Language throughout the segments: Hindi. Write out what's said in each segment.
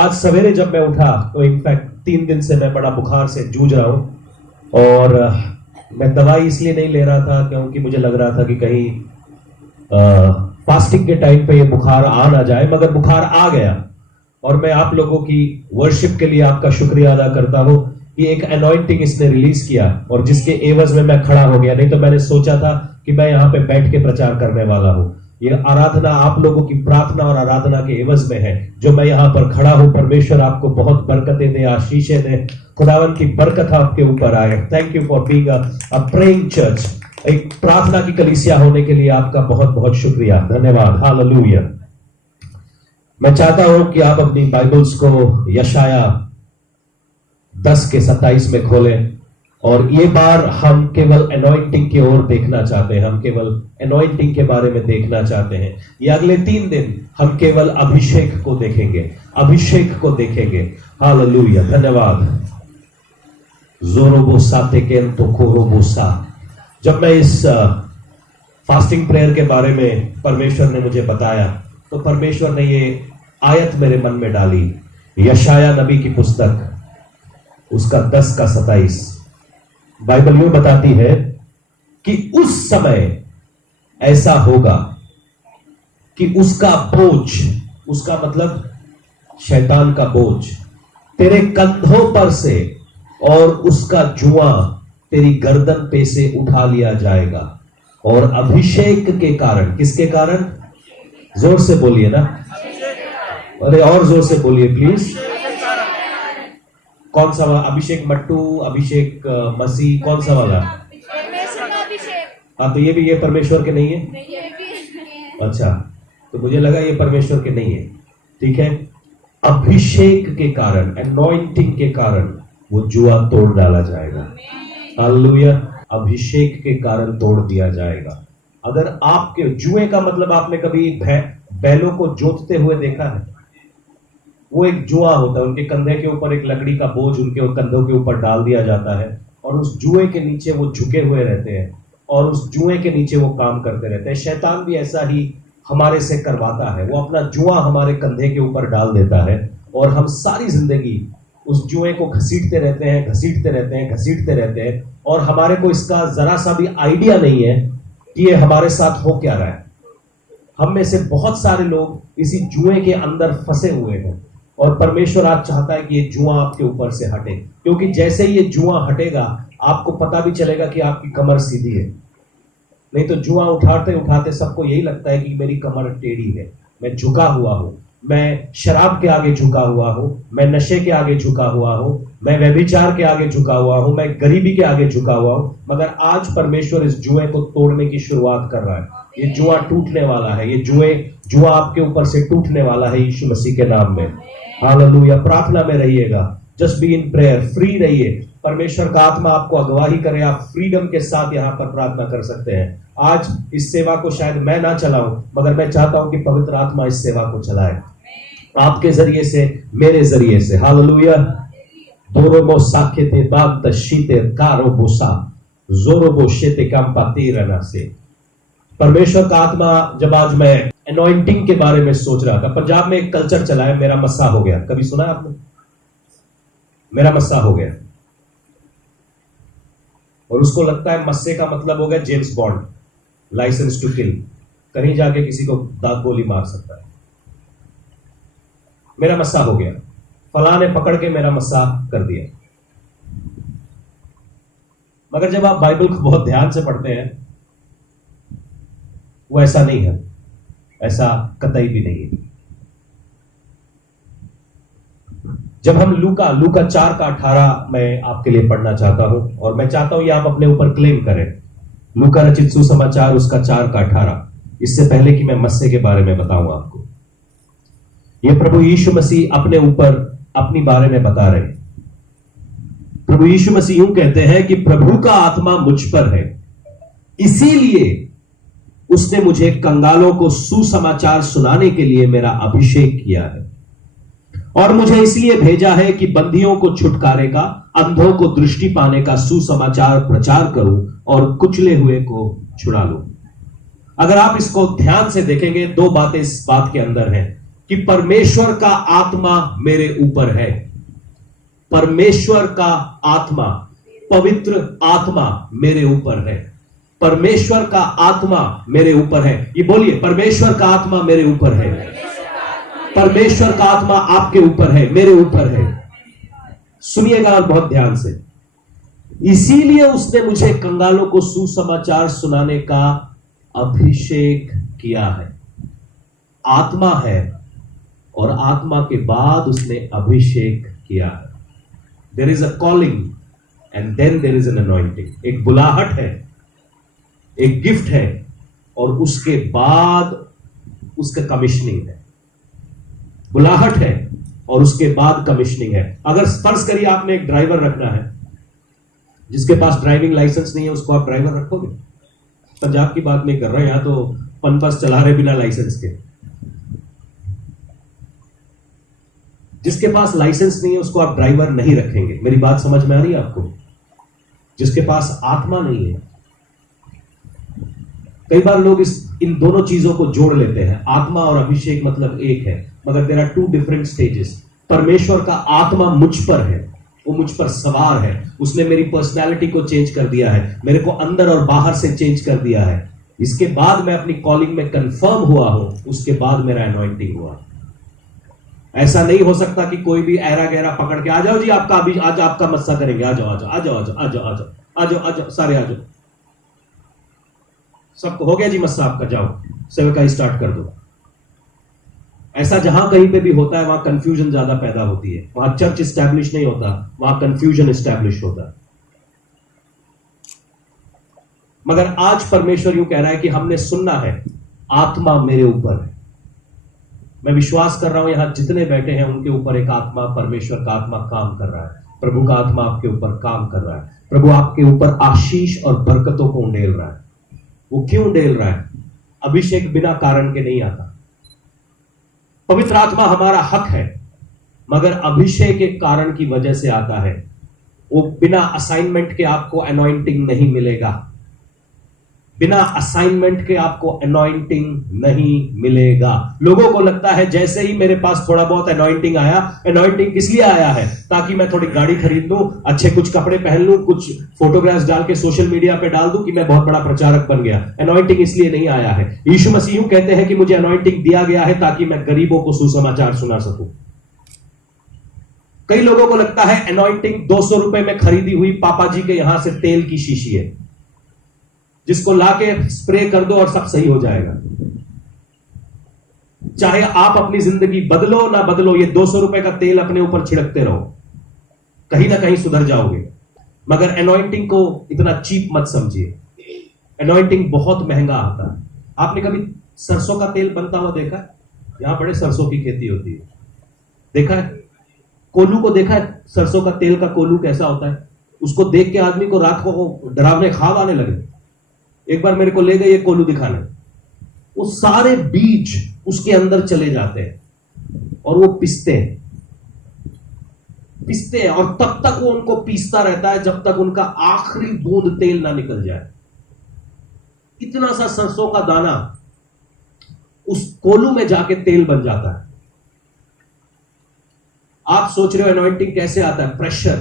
आज सवेरे जब मैं उठा तो इनफैक्ट 3 दिन से मैं बड़ा बुखार से जूझ रहा हूं और मैं दवाई इसलिए नहीं ले रहा था क्योंकि मुझे लग रहा था कि कहीं फास्टिंग के टाइम पे ये बुखार आ ना जाए, मगर बुखार आ गया। और मैं आप लोगों की वर्शिप के लिए आपका शुक्रिया अदा करता हूं कि एक अनॉइंटिंग इसने रिलीज किया और जिसके एवज में मैं खड़ा हो गया। नहीं तो मैंने सोचा था कि मैं यहां पे बैठ के प्रचार करने वाला हूं। ये आराधना आप लोगों की प्रार्थना और आराधना के एवज में है जो मैं यहां पर खड़ा हूं। परमेश्वर आपको बहुत बरकतें दे, आशीषें दे, खुदावन की बरकत आपके ऊपर आए। Thank you for being a praying church. एक प्रार्थना की कलीसिया होने के लिए आपका बहुत बहुत शुक्रिया, धन्यवाद। हालेलुया। मैं चाहता हूं कि आप अपनी बाइबल्स को यशाया 10:27 में खोलें और ये बार हम केवल अनॉइंटिंग की ओर देखना चाहते हैं। हम केवल अनॉइंटिंग के बारे में देखना चाहते हैं। ये अगले 3 दिन हम केवल अभिषेक को देखेंगे, अभिषेक को देखेंगे। हालेलुया, धन्यवाद। जोरोबोसा तेकेन तो कोरोबोसा। जब मैं इस फास्टिंग प्रेयर के बारे में परमेश्वर ने मुझे बताया तो परमेश्वर ने ये आयत मेरे मन में डाली, यशाया नबी की पुस्तक उसका 10:27। बाइबल यूं बताती है कि उस समय ऐसा होगा कि उसका बोझ, उसका मतलब शैतान का बोझ तेरे कंधों पर से और उसका जुआ तेरी गर्दन पे से उठा लिया जाएगा। और अभिषेक के कारण, किसके कारण? जोर से बोलिए ना, अरे और जोर से बोलिए प्लीज। कौन सा वाला? अभिषेक मट्टू, अभिषेक मसीह, कौन सा वाला? हाँ, तो ये भी ये परमेश्वर के नहीं है। अच्छा, तो मुझे लगा ये परमेश्वर के नहीं है। ठीक है, अभिषेक के कारण, अनॉइंटिंग के कारण वो जुआ तोड़ डाला जाएगा। हालेलुया। अभिषेक के कारण तोड़ दिया जाएगा। अगर आपके जुए का मतलब, आपने कभी बैलों को जोतते हुए देखा है? वो एक जुआ होता है। उनके कंधे के ऊपर एक लकड़ी का बोझ उनके कंधों के ऊपर डाल दिया जाता है और उस जुए के नीचे वो झुके हुए रहते हैं और उस जुए के नीचे वो काम करते रहते हैं। शैतान भी ऐसा ही हमारे से करवाता है। वो अपना जुआ हमारे कंधे के ऊपर डाल देता है और हम सारी जिंदगी उस जुए को घसीटते रहते हैं, घसीटते रहते हैं, घसीटते रहते हैं और हमारे को इसका जरा सा भी आइडिया नहीं है कि ये हमारे साथ हो क्या रहा है। हम में से बहुत सारे लोग इसी जुए के अंदर फंसे हुए हैं और परमेश्वर आज चाहता है कि ये जुआ आपके ऊपर से हटे, क्योंकि जैसे ही ये जुआ हटेगा आपको पता भी चलेगा कि आपकी कमर सीधी है। नहीं तो जुआ उठाते उठाते सबको यही लगता है कि मेरी कमर टेढ़ी है, मैं झुका हुआ हूं, मैं शराब के आगे झुका हुआ हूं, मैं नशे के आगे झुका हुआ हूं, मैं व्यभिचार के आगे झुका हुआ हूं, मैं गरीबी के आगे झुका हुआ हूं। मगर आज परमेश्वर इस जुए को तोड़ने की शुरुआत कर रहा है। ये जुआ टूटने वाला है। ये जुआ आपके ऊपर से टूटने वाला है यीशु मसीह के नाम में। हालेलुया। प्रार्थना में रहिएगा, just be in prayer, free रहिए। परमेश्वर का आत्मा आपको अगवाही करे। आप फ्रीडम के साथ यहाँ पर प्रार्थना कर सकते हैं। आज इस सेवा को शायद मैं ना चलाऊं, मगर मैं चाहता हूं कि पवित्र आत्मा इस सेवा को चलाए आपके जरिए से, मेरे जरिए से। हालेलुया। दोरोबो साकेते बाग तशीते कारोबोसा जोरोबो शेते कांपाती रहना से। परमेश्वर का आत्मा, जब आज मैं अनॉइंटिंग के बारे में सोच रहा था, पंजाब में एक कल्चर चला है, मेरा मस्सा हो गया। कभी सुना है आपने? मेरा मस्सा हो गया। और उसको लगता है मस्से का मतलब हो गया James Bond, licence to kill, कहीं जाके किसी को दाग गोली मार सकता है। मेरा मस्सा हो गया, फलां ने पकड़ के मेरा मस्सा कर दिया। मगर जब आप बाइबल को बहुत ध्यान से पढ़ते हैं, वो ऐसा नहीं है, ऐसा कतई भी नहीं है। जब हम लूका 4:18 मैं आपके लिए पढ़ना चाहता हूं और मैं चाहता हूं ये आप अपने ऊपर क्लेम करें। लूका रचित सुसमाचार उसका 4:18। इससे पहले कि मैं मस्से के बारे में बताऊं आपको, ये प्रभु यीशु मसीह अपने ऊपर अपनी बारे में बता रहे हैं। प्रभु यीशु मसीह यूं कहते हैं कि प्रभु का आत्मा मुझ पर है, इसीलिए उसने मुझे कंगालों को सुसमाचार सुनाने के लिए मेरा अभिषेक किया है और मुझे इसलिए भेजा है कि बंदियों को छुटकारे का, अंधों को दृष्टि पाने का सुसमाचार प्रचार करूं और कुचले हुए को छुड़ा लूं। अगर आप इसको ध्यान से देखेंगे, 2 बातें इस बात के अंदर हैं कि परमेश्वर का आत्मा मेरे ऊपर है। परमेश्वर का आत्मा, पवित्र आत्मा मेरे ऊपर है। परमेश्वर का आत्मा मेरे ऊपर है। ये बोलिए, परमेश्वर का आत्मा मेरे ऊपर है। परमेश्वर का आत्मा आपके ऊपर है, मेरे ऊपर है। सुनिएगा और बहुत ध्यान से। इसीलिए उसने मुझे कंगालों को सुसमाचार सुनाने का अभिषेक किया है। आत्मा है और आत्मा के बाद उसने अभिषेक किया है। There is a calling and then there is an anointing. एक बुलाहट है, एक गिफ्ट है, और उसके बाद उसका कमिश्निंग है। बुलाहट है और उसके बाद कमिश्निंग है। अगर फर्ज करिए आपने एक ड्राइवर रखना है, जिसके पास ड्राइविंग लाइसेंस नहीं है, उसको आप ड्राइवर रखोगे? पंजाब की बात नहीं कर रहे, यहां तो पनबस चला रहे बिना लाइसेंस के। जिसके पास लाइसेंस नहीं है उसको आप ड्राइवर नहीं रखेंगे। मेरी बात समझ में आ रही है आपको? जिसके पास आत्मा नहीं है। कई बार लोग इन दोनों चीजों को जोड़ लेते हैं। आत्मा और अभिषेक मतलब एक है, मगर there are two different stages. परमेश्वर का आत्मा मुझ पर है, वो मुझ पर सवार है। उसने मेरी पर्सनैलिटी को चेंज कर दिया है, मेरे को अंदर और बाहर से चेंज कर दिया है। इसके बाद मैं अपनी कॉलिंग में कंफर्म हुआ हूं, उसके बाद मेरा अनॉइंटिंग हुआ। ऐसा नहीं हो सकता कि कोई भी ऐरा गहरा पकड़ के आ जाओ जी, आपका अभी आज आपका मस्सा करेंगे, आ जाओ आ जाओ आ जाओ आ जाओ आ जाओ आ जाओ आ जाओ आ जाओ, सारे आ जाओ, सबको हो गया जी मस्सा आपका, जाओ सेवकाई स्टार्ट कर दो। ऐसा जहां कहीं पे भी होता है वहां कंफ्यूजन ज्यादा पैदा होती है। वहां चर्च इस्टेब्लिश नहीं होता, वहां कंफ्यूजन इस्टेब्लिश होता है। मगर आज परमेश्वर यूं कह रहा है कि हमने सुनना है, आत्मा मेरे ऊपर है। मैं विश्वास कर रहा हूं यहां जितने बैठे हैं उनके ऊपर एक आत्मा, परमेश्वर का आत्मा काम कर रहा है। प्रभु का आत्मा आपके ऊपर काम कर रहा है। प्रभु आपके ऊपर आशीष और बरकतों को उंडेल रहा है। वो क्यों उंडेल रहा है? अभिषेक बिना कारण के नहीं आता। पवित्र आत्मा हमारा हक है, मगर अभिषेक एक कारण की वजह से आता है। वो बिना असाइनमेंट के आपको अनॉइंटिंग नहीं मिलेगा। बिना असाइनमेंट के आपको अनॉइंटिंग नहीं मिलेगा। लोगों को लगता है जैसे ही मेरे पास थोड़ा बहुत अनॉइंटिंग आया, अनॉइंटिंग किस लिए आया है? ताकि मैं थोड़ी गाड़ी खरीद लूं, अच्छे कुछ कपड़े पहन लूं, कुछ फोटोग्राफ्स डाल के सोशल मीडिया पे डाल दूं कि मैं बहुत बड़ा प्रचारक बन गया। अनॉइंटिंग इसलिए नहीं आया है। यीशु मसीह कहते हैं कि मुझे अनॉइंटिंग दिया गया है ताकि मैं गरीबों को सुसमाचार सुना सकूं। कई लोगों को लगता है अनॉइंटिंग 200 रुपए में खरीदी हुई पापा जी के यहां से तेल की शीशी है, जिसको लाके स्प्रे कर दो और सब सही हो जाएगा। चाहे आप अपनी जिंदगी बदलो ना बदलो, ये 200 रुपए का तेल अपने ऊपर छिड़कते रहो, कहीं ना कहीं सुधर जाओगे। मगर अनॉइंटिंग को इतना चीप मत समझिए। अनॉइंटिंग बहुत महंगा आता है। आपने कभी सरसों का तेल बनता हुआ देखा है? यहां बड़े सरसों की खेती होती है, देखा है? कोल्हू को देखा है? सरसों का तेल का कोल्हू कैसा होता है? उसको देख के आदमी को रात को डरावने ख्वाब आने लगे। एक बार मेरे को ले गए ये कोल्हू दिखाने, वो सारे बीज उसके अंदर चले जाते हैं और वो पिसते हैं और तब तक वो उनको पीसता रहता है जब तक उनका आखिरी बूंद तेल ना निकल जाए। इतना सा सरसों का दाना उस कोल्हू में जाके तेल बन जाता है। आप सोच रहे हो अनॉइंटिंग कैसे आता है? प्रेशर,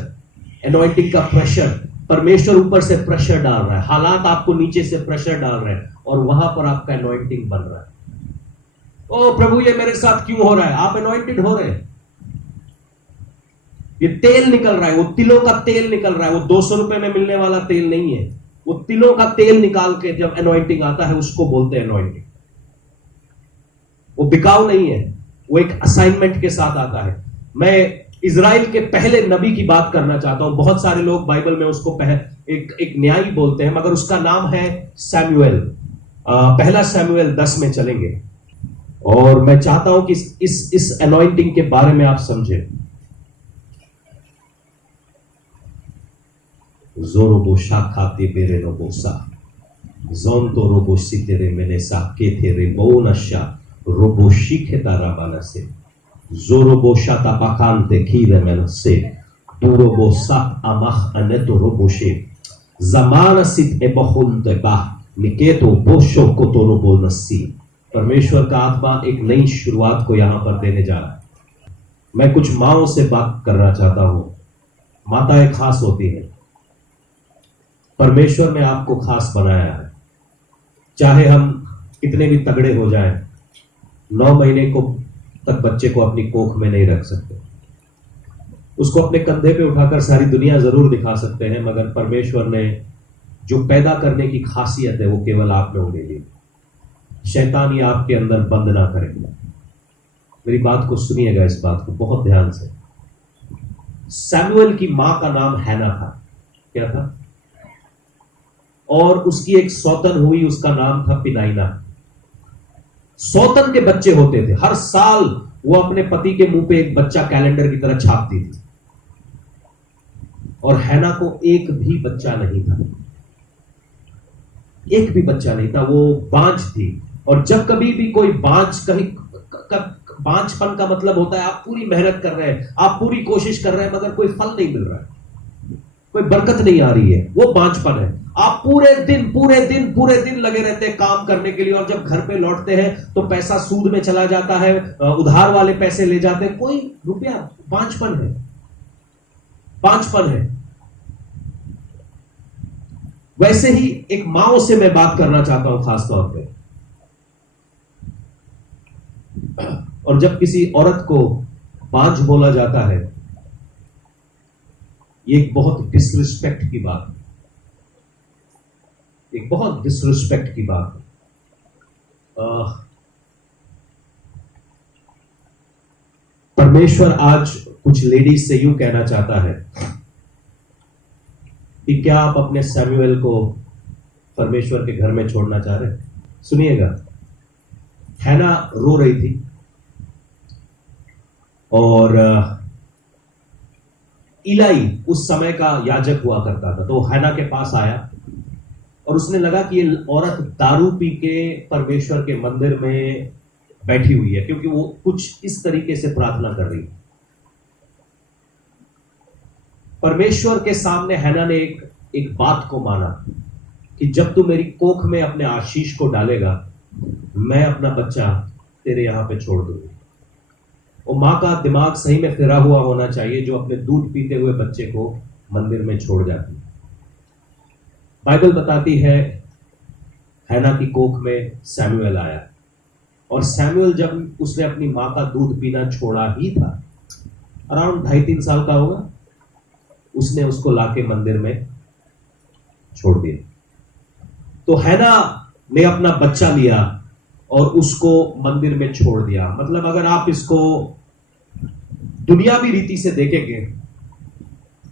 अनॉइंटिंग का प्रेशर। परमेश्वर ऊपर से प्रेशर डाल रहा है, हालात आपको नीचे से प्रेशर डाल रहे हैं और वहां पर आपका अनॉइंटिंग बन रहा है। ओ प्रभु, ये मेरे साथ क्यों हो रहा है? आप अनॉइंटेड हो रहे हैं। ये तेल निकल रहा है, वो तिलों का तेल निकल रहा है। वो 200 रुपए में मिलने वाला तेल नहीं है, वो तिलों का तेल निकाल के जब अनॉइंटिंग आता है उसको बोलते हैं अनॉइंटिंग। वो बिकाऊ नहीं है, वो एक असाइनमेंट के साथ आता है। मैं इजराइल के पहले नबी की बात करना चाहता हूं। बहुत सारे लोग बाइबल में उसको एक न्यायी बोलते हैं, मगर उसका नाम है सैमुएल। पहला सैमुएल 10 में चलेंगे और मैं चाहता हूं कि इस अनॉइंटिंग के बारे में आप समझें। जोरोबोशा खाते बेरे रोबोसा जोंतो रोबोसी तेरे मैंने साके तेरे बोनशा रोबोशी खेतारा बाना से Zorobosa tapakante kire menose durobosa amach aneto roboshe zamana sit ebohunte ba niketo bosho kotorobo nasi परमेश्वर का आत्मा एक नई शुरुआत को यहां पर देने जा रहा है। मैं कुछ माओं से बात करना चाहता हूं। माताएं खास होती हैं। परमेश्वर ने आपको खास बनाया है। चाहे हम कितने भी तगड़े हो जाएं, 9 महीने को तक बच्चे को अपनी कोख में नहीं रख सकते। उसको अपने कंधे पे उठाकर सारी दुनिया जरूर दिखा सकते हैं, मगर परमेश्वर ने जो पैदा करने की खासियत है वो केवल आप में होने दी। शैतान ये आपके अंदर बंद ना करेगा। मेरी बात को सुनिएगा, इस बात को बहुत ध्यान से। सैमुअल की मां का नाम हैना था। क्या था? और उसकी एक सौतन हुई, उसका नाम था पिनाइना। सौतन के बच्चे होते थे। हर साल वो अपने पति के मुंह पे एक बच्चा कैलेंडर की तरह छापती थी। और हैना को एक भी बच्चा नहीं था। एक भी बच्चा नहीं था। वो बांझ थी। और जब कभी भी कोई बांझपन का मतलब होता है आप पूरी मेहनत कर रहे हैं, आप पूरी कोशिश कर रहे हैं, मगर कोई फल नहीं मिल रहा है, कोई बरकत नहीं आ रही है, वो बांझपन है। आप पूरे दिन लगे रहते हैं काम करने के लिए, और जब घर पे लौटते हैं तो पैसा सूद में चला जाता है, उधार वाले पैसे ले जाते हैं, कोई रुपया। बांझपन है, बांझपन है। वैसे ही एक माओ से मैं बात करना चाहता हूं खास तौर पे। और जब किसी औरत को बांझ बोला जाता है, ये एक बहुत डिसरिस्पेक्ट की बात है, एक बहुत डिसरिस्पेक्ट की बात है। परमेश्वर आज कुछ लेडीज से यूं कहना चाहता है कि क्या आप अपने सैमुएल को परमेश्वर के घर में छोड़ना चाह रहे हैं? सुनिएगा, हैना रो रही थी और इलाई उस समय का याजक हुआ करता था। तो हैना के पास आया और उसने लगा कि ये औरत दारू पी के परमेश्वर के मंदिर में बैठी हुई है, क्योंकि वो कुछ इस तरीके से प्रार्थना कर रही है। परमेश्वर के सामने हैना ने एक बात को माना कि जब तू मेरी कोख में अपने आशीष को डालेगा, मैं अपना बच्चा तेरे यहां पे छोड़ दूंगी। और मां का दिमाग सही में फिरा हुआ होना चाहिए, जो अपने दूध पीते हुए बच्चे को मंदिर में छोड़ जाती है। बाइबल बताती है हैना की कोख में सैमुएल आया, और सैमुएल जब उसने अपनी मां का दूध पीना छोड़ा ही था, अराउंड 2.5-3 साल का होगा, उसने उसको लाके मंदिर में छोड़ दिया। तो हैना ने अपना बच्चा लिया और उसको मंदिर में छोड़ दिया। मतलब अगर आप इसको दुनियावी रीति से देखेंगे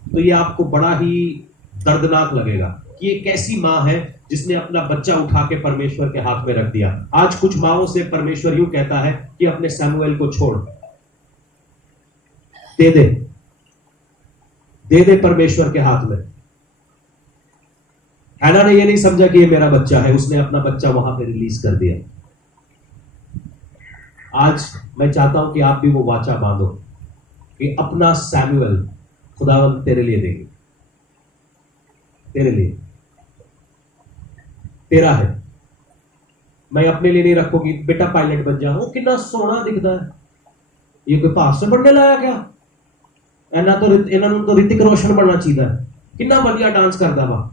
तो ये आपको बड़ा ही दर्दनाक लगेगा कि ये कैसी मां है जिसने अपना बच्चा उठा के परमेश्वर के हाथ में रख दिया। आज कुछ माओं से परमेश्वर यूं कहता है कि अपने सैमुएल को छोड़ दे दे परमेश्वर के हाथ में। हैना ने ये नहीं समझा कि ये मेरा बच्चा है, उसने अपना बच्चा वहां पे रिलीज कर दिया। आज मैं चाहता हूं कि आप भी वो वाचा बांधो कि अपना सैमुएल खुदावंद तेरे लिए देंगे, तेरे लिए, तेरा है। मैं अपने लिए नहीं रखूंगी बेटा पायलट बन जा, वो कितना सोना दिखता है, ये कोई पास से बढ़ने लाया क्या? इन्होंने तो ऋतिक रोशन बनना चाहिए, कितना बढ़िया डांस करता वहां।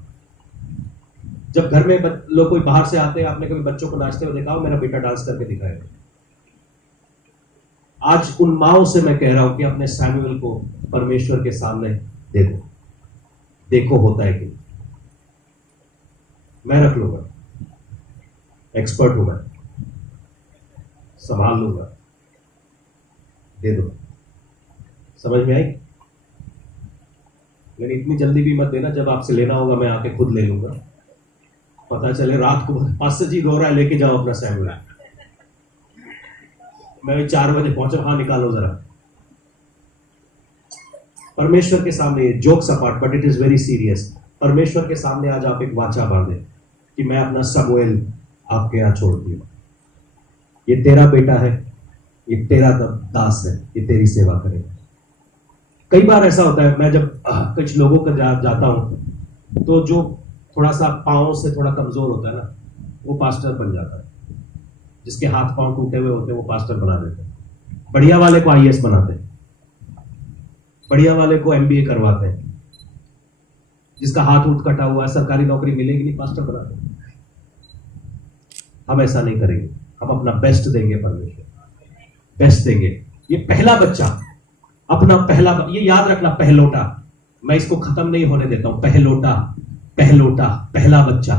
जब घर में लोग कोई बाहर से आते हैं, आपने कभी बच्चों को नाचते हुए देखा हो? मेरा बेटा डांस करके दिखाएगा। आज उन माओं से मैं कह रहा हूं कि अपने सैमुएल को परमेश्वर के सामने दे दो, देखो होता है कि मैं रख लूंगा, एक्सपर्ट हूं मैं, संभाल लूंगा, दे दो। समझ में आई? लेकिन इतनी जल्दी भी मत देना, जब आपसे लेना होगा मैं आके खुद ले लूंगा। पता चले रात को 5 से जी रो रहा है, लेके जाओ अपना सैमुएल, मैं 4 बजे पहुंचा, हाँ निकालो जरा। परमेश्वर के सामने, jokes apart but it is very serious, परमेश्वर के सामने आज आप एक वाचा बांधे कि मैं अपना सैमुएल आपके यहां छोड़ दिया। ये तेरा बेटा है, ये तेरा दास है, ये तेरी सेवा करेगा। कई बार ऐसा होता है, मैं जब कुछ लोगों का जाता हूं तो जो थोड़ा सा पांव से थोड़ा कमजोर होता है ना, वो पास्टर बन जाता है। जिसके हाथ पांव टूटे हुए होते हैं वो पास्टर बना देते हैं, बढ़िया वाले को आईएएस बनाते हैं, बढ़िया वाले को एमबीए करवाते हैं, जिसका हाथ उठ कटा हुआ है सरकारी नौकरी मिलेगी नहीं, पास्टर बनाते हैं। हम ऐसा नहीं करेंगे, हम अपना बेस्ट देंगे, परमेश्वर बेस्ट देंगे। ये पहला बच्चा अपना पहला, ये याद रखना, पहलोटा, मैं इसको खत्म नहीं होने देता हूं, पहलोटा, पहलोटा, पहला बच्चा,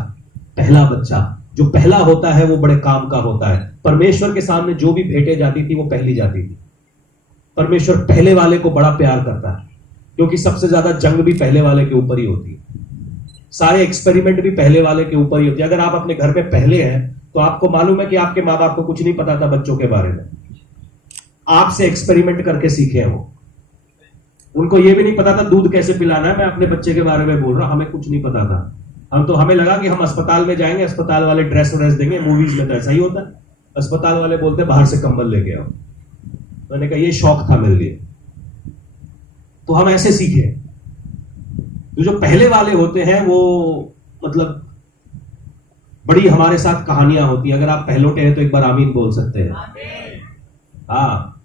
पहला बच्चा जो पहला होता है वो बड़े काम का होता है। परमेश्वर के सामने जो भी भेंटे जाती थी वो पहली जाती थी। परमेश्वर पहले वाले को बड़ा प्यार करता है, क्योंकि सबसे ज्यादा जंग भी पहले वाले के ऊपर ही होती है, सारे एक्सपेरिमेंट भी पहले वाले के ऊपर ही होती है। अगर आप अपने घर में पहले हैं तो आपको मालूम है कि आपके माँ बाप को कुछ नहीं पता था बच्चों के बारे में, आपसे एक्सपेरिमेंट करके सीखे हैं वो। उनको ये भी नहीं पता था दूध कैसे पिलाना है, मैं अपने बच्चे के बारे में बोल रहा हूं, हमें कुछ नहीं पता था। हमें लगा कि हम अस्पताल में जाएंगे, अस्पताल वाले ड्रेस व्रेस देंगे, मूवीज में तो ऐसा ही होता है, अस्पताल वाले बोलते बाहर से कंबल लेके आओ। मैंने कहा ये शौक था मेरे लिए, तो हम ऐसे सीखे। तो जो पहले वाले होते हैं वो मतलब बड़ी हमारे साथ कहानियां होती हैं। अगर आप पहलोटे हैं तो एक बार आमीन बोल सकते हैं। हाँ,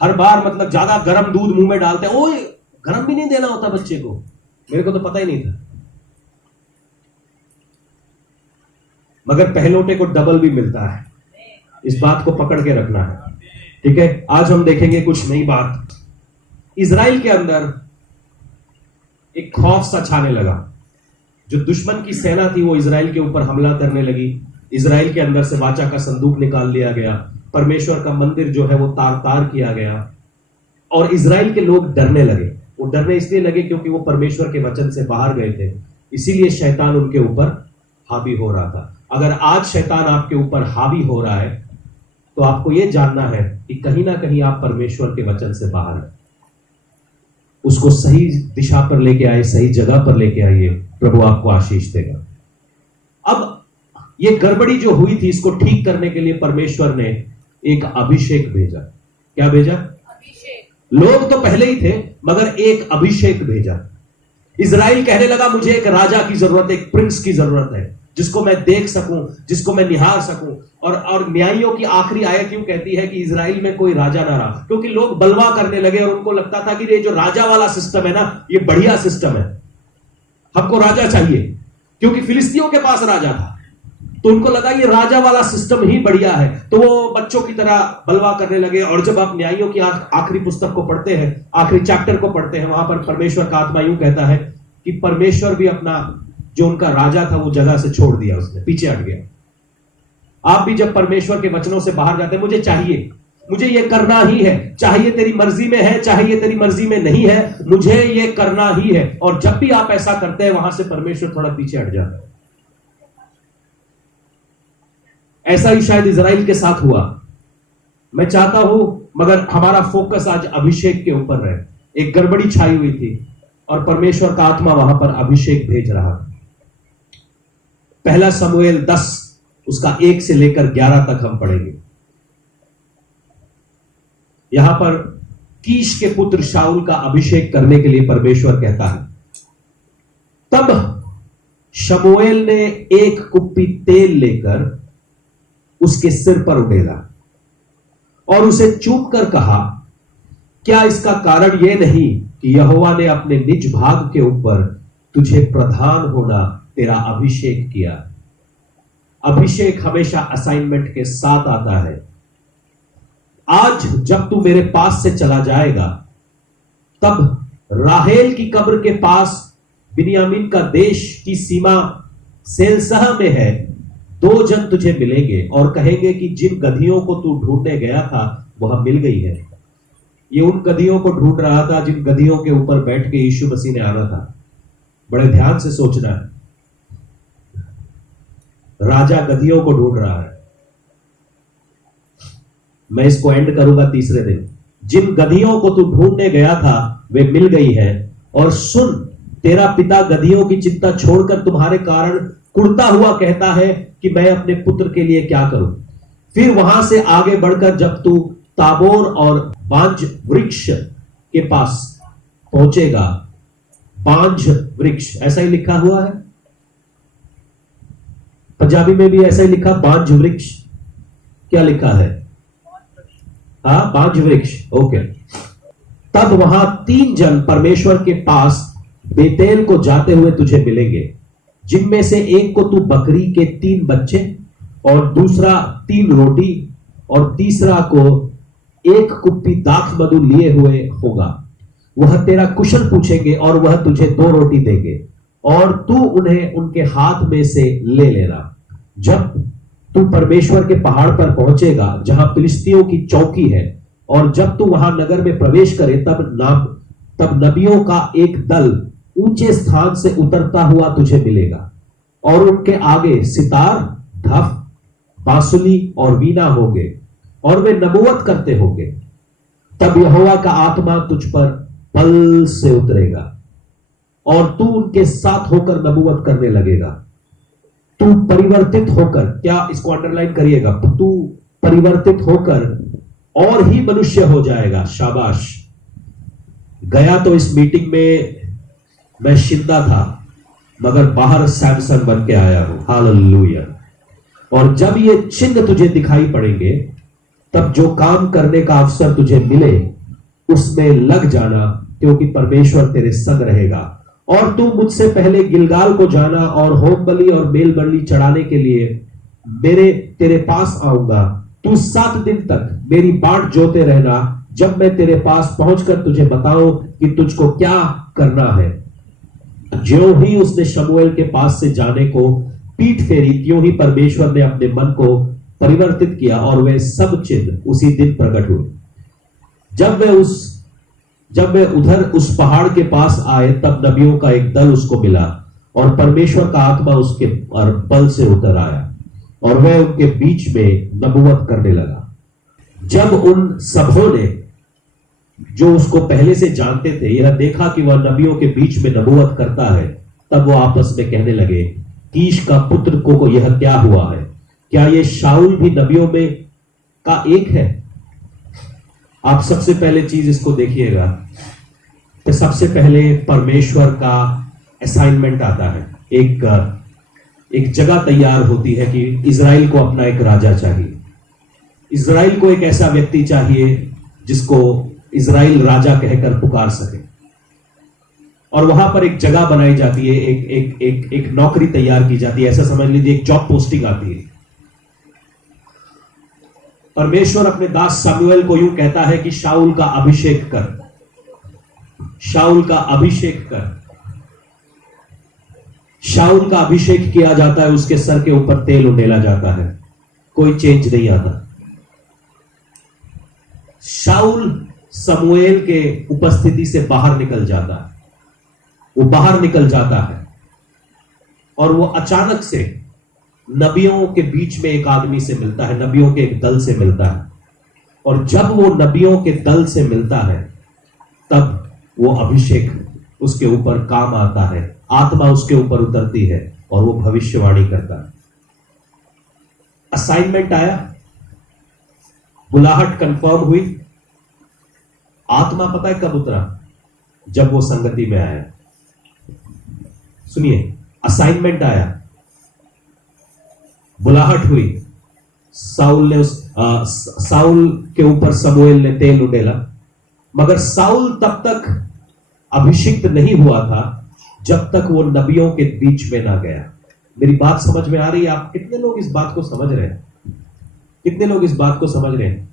हर बार मतलब ज्यादा गर्म दूध मुंह में डालते हैं, ओए गर्म भी नहीं देना होता बच्चे को, मेरे को तो पता ही नहीं था, मगर पहलोटे को डबल भी मिलता है, इस बात को पकड़ के रखना है। ठीक है, आज हम देखेंगे कुछ नई बात। इजराइल के अंदर एक खौफ सा छाने लगा, जो दुश्मन की सेना थी वो इजराइल के ऊपर हमला करने लगी। इजराइल के अंदर से वाचा का संदूक निकाल लिया गया, परमेश्वर का मंदिर जो है वो तार तार किया गया, और इजराइल के लोग डरने लगे। वो डरने इसलिए लगे क्योंकि वो परमेश्वर के वचन से बाहर गए थे, इसीलिए शैतान उनके ऊपर हावी हो रहा था। अगर आज शैतान आपके ऊपर हावी हो रहा है तो आपको यह जानना है कि कहीं ना कहीं आप परमेश्वर के वचन से बाहर हैं। उसको सही दिशा पर लेके आए, सही जगह पर लेके आइए, प्रभु आपको आशीष देगा। अब ये गड़बड़ी जो हुई थी इसको ठीक करने के लिए परमेश्वर ने एक अभिषेक भेजा। क्या भेजा? अभिषेक। लोग तो पहले ही थे मगर एक अभिषेक भेजा। इजराइल कहने लगा मुझे एक राजा की जरूरत है, एक प्रिंस की जरूरत है, जिसको मैं देख सकूं, जिसको मैं निहार सकूं। और न्यायियों की आखिरी आयत क्यों कहती है कि इजराइल में कोई राजा ना रहा? क्योंकि लोग बलवा करने लगे और उनको लगता था कि ये जो राजा वाला सिस्टम है ना, ये बढ़िया सिस्टम है, हमको राजा चाहिए, क्योंकि फिलिस्तीनियों के पास राजा था, तो उनको लगा ये राजा वाला सिस्टम ही बढ़िया है। तो वो बच्चों की तरह बलवा करने लगे। और जब आप न्यायियों की आखिरी पुस्तक को पढ़ते हैं, आखिरी चैप्टर को पढ़ते हैं, वहां पर परमेश्वर का आत्मा यूं कहता है कि परमेश्वर भी अपना जो उनका राजा था वो जगह से छोड़ दिया, उसने पीछे हट गया। आप भी जब परमेश्वर के वचनों से बाहर जाते हैं, मुझे चाहिए, मुझे ये करना ही है, चाहे ये तेरी मर्जी में है, चाहे ये तेरी मर्जी में नहीं है, मुझे ये करना ही है। और जब भी आप ऐसा करते हैं वहां से परमेश्वर थोड़ा पीछे हट जाता है। ऐसा ही शायद इजराइल के साथ हुआ। मैं चाहता हूं मगर हमारा फोकस आज अभिषेक के ऊपर रहे। एक गड़बड़ी छाई हुई थी और परमेश्वर का आत्मा वहां पर अभिषेक भेज रहा। पहला शमूएल 10 उसका 1 से लेकर 11 तक हम पढ़ेंगे। यहां पर कीश के पुत्र शाऊल का अभिषेक करने के लिए परमेश्वर कहता है, तब शमूएल ने एक कुप्पी तेल लेकर उसके सिर पर उड़ेला और उसे चूम कर कहा, क्या इसका कारण यह नहीं कि यहोवा ने अपने निज भाग के ऊपर तुझे प्रधान होना तेरा अभिषेक किया? अभिषेक हमेशा असाइनमेंट के साथ आता है। आज जब तू मेरे पास से चला जाएगा, तब राहेल की कब्र के पास बिन्यामीन का देश की सीमा सेलसह में है, 2 जन तुझे मिलेंगे और कहेंगे कि जिन गधियों को तू ढूंढने गया था वह मिल गई है। ये उन गधियों को ढूंढ रहा था जिन गधियों के ऊपर बैठ के यीशु मसीह ने आना था। बड़े ध्यान से सोचना है, राजा गधियों को ढूंढ रहा है। मैं इसको एंड करूंगा तीसरे दिन। जिन गधियों को तू ढूंढने गया था वे मिल गई है, और सुन, तेरा पिता गधियों की चिंता छोड़कर तुम्हारे कारण कुड़ता हुआ कहता है कि मैं अपने पुत्र के लिए क्या करूं। फिर वहां से आगे बढ़कर जब तू ताबोर और बांज वृक्ष के पास पहुंचेगा, बांज वृक्ष ऐसा ही लिखा हुआ है, पंजाबी में भी ऐसा ही लिखा बांज वृक्ष। क्या लिखा है? हाँ, 5 वृक्ष। ओके। तब वहां 3 जन परमेश्वर के पास बेतेल को जाते हुए तुझे मिलेंगे, जिनमें से एक को तू बकरी के 3 बच्चे और दूसरा 3 रोटी और तीसरा को 1 कुप्पी दाख मधु लिए हुए होगा। वह तेरा कुशल पूछेंगे और वह तुझे 2 रोटी देंगे और तू उन्हें उनके हाथ में से ले लेना। जब तू परमेश्वर के पहाड़ पर पहुंचेगा जहां फिलिस्तियों की चौकी है, और जब तू वहां नगर में प्रवेश करे तब नबियों का एक दल ऊंचे स्थान से उतरता हुआ तुझे मिलेगा और उनके आगे सितार, धफ, बांसुरी और वीणा होंगे और वे नबूवत करते होंगे। तब यहोवा का आत्मा तुझ पर बल से उतरेगा और तू उनके साथ होकर नबूवत करने लगेगा। तू परिवर्तित होकर, क्या इसको अंडरलाइन करिएगा, तू परिवर्तित होकर और ही मनुष्य हो जाएगा। शाबाश। गया तो इस मीटिंग में मैं शिंदा था, मगर बाहर सैमसन बन के आया हूं। हालेलुया। और जब ये चिन्ह तुझे दिखाई पड़ेंगे, तब जो काम करने का अवसर तुझे मिले उसमें लग जाना, क्योंकि परमेश्वर तेरे संग रहेगा। और तू मुझसे पहले गिलगाल को जाना और होम बलि और मेल बलि चढ़ाने के लिए तेरे पास आऊंगा। तू 7 दिन तक मेरी बाट जोते रहना, जब मैं तेरे पास पहुंचकर तुझे बताऊं कि तुझको क्या करना है। ज्यों ही उसने शमूएल के पास से जाने को पीठ फेरी, त्यों ही परमेश्वर ने अपने मन को परिवर्तित किया और वे सब चिन्ह उसी दिन प्रकट हुए। जब वे उधर उस पहाड़ के पास आए, तब नबियों का एक दल उसको मिला और परमेश्वर का आत्मा उसके बल से उतर आया और वह उनके बीच में नबूवत करने लगा। जब उन सबों ने, जो उसको पहले से जानते थे, यह देखा कि वह नबियों के बीच में नबूवत करता है, तब वो आपस में कहने लगे, कीश का पुत्र को यह क्या हुआ है? क्या ये शाऊल भी नबियों में का एक है? आप सबसे पहले चीज इसको देखिएगा, तो सबसे पहले परमेश्वर का असाइनमेंट आता है। एक जगह तैयार होती है कि इजराइल को अपना एक राजा चाहिए। इजराइल को एक ऐसा व्यक्ति चाहिए जिसको इजराइल राजा कहकर पुकार सके, और वहां पर एक जगह बनाई जाती है, एक नौकरी तैयार की जाती है। ऐसा समझ लीजिए एक जॉब पोस्टिंग आती है। परमेश्वर अपने दास शमूएल को यूं कहता है कि शाऊल का अभिषेक कर, शाऊल का अभिषेक कर। शाऊल का अभिषेक किया जाता है, उसके सर के ऊपर तेल उंडेला जाता है, कोई चेंज नहीं आता। शाऊल शमूएल के उपस्थिति से बाहर निकल जाता है, वो बाहर निकल जाता है और वो अचानक से नबियों के बीच में एक आदमी से मिलता है, नबियों के एक दल से मिलता है। और जब वो नबियों के दल से मिलता है, तब वो अभिषेक उसके ऊपर काम आता है, आत्मा उसके ऊपर उतरती है और वो भविष्यवाणी करता है। असाइनमेंट आया, बुलाहट कंफर्म हुई, आत्मा पता है कब उतरा? जब वो संगति में आया। सुनिए, असाइनमेंट आया, बुलाहट हुई, साउल के ऊपर शमूएल ने तेल उड़ेला, मगर साउल तब तक अभिषिक्त नहीं हुआ था जब तक वो नबियों के बीच में ना गया। मेरी बात समझ में आ रही है? आप कितने लोग इस बात को समझ रहे हैं? कितने लोग इस बात को समझ रहे हैं?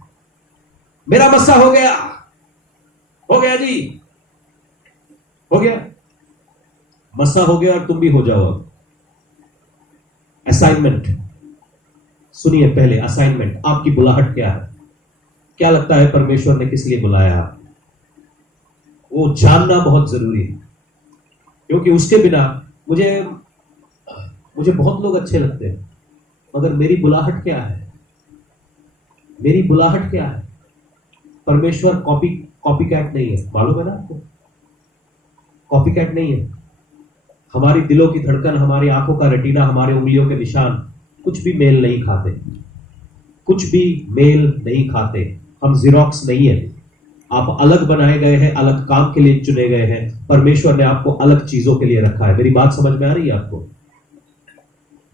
मेरा मस्सा हो गया जी, हो गया, मस्सा हो गया और तुम भी हो जाओ। असाइनमेंट सुनिए, पहले असाइनमेंट, आपकी बुलाहट क्या है? क्या लगता है परमेश्वर ने किस लिए बुलाया आप? वो जानना बहुत जरूरी है, क्योंकि उसके बिना मुझे बहुत लोग अच्छे लगते हैं, मगर मेरी बुलाहट क्या है? मेरी बुलाहट क्या है? परमेश्वर कॉपी कैट नहीं है, मालूम है ना आपको? कॉपी कैट नहीं है। हमारी दिलों की धड़कन, हमारी आंखों का रेटिना, हमारे उंगलियों के निशान कुछ भी मेल नहीं खाते, कुछ भी मेल नहीं खाते। हम जीरोक्स नहीं है। आप अलग बनाए गए हैं, अलग काम के लिए चुने गए हैं। परमेश्वर ने आपको अलग चीजों के लिए रखा है। मेरी बात समझ में आ रही है आपको?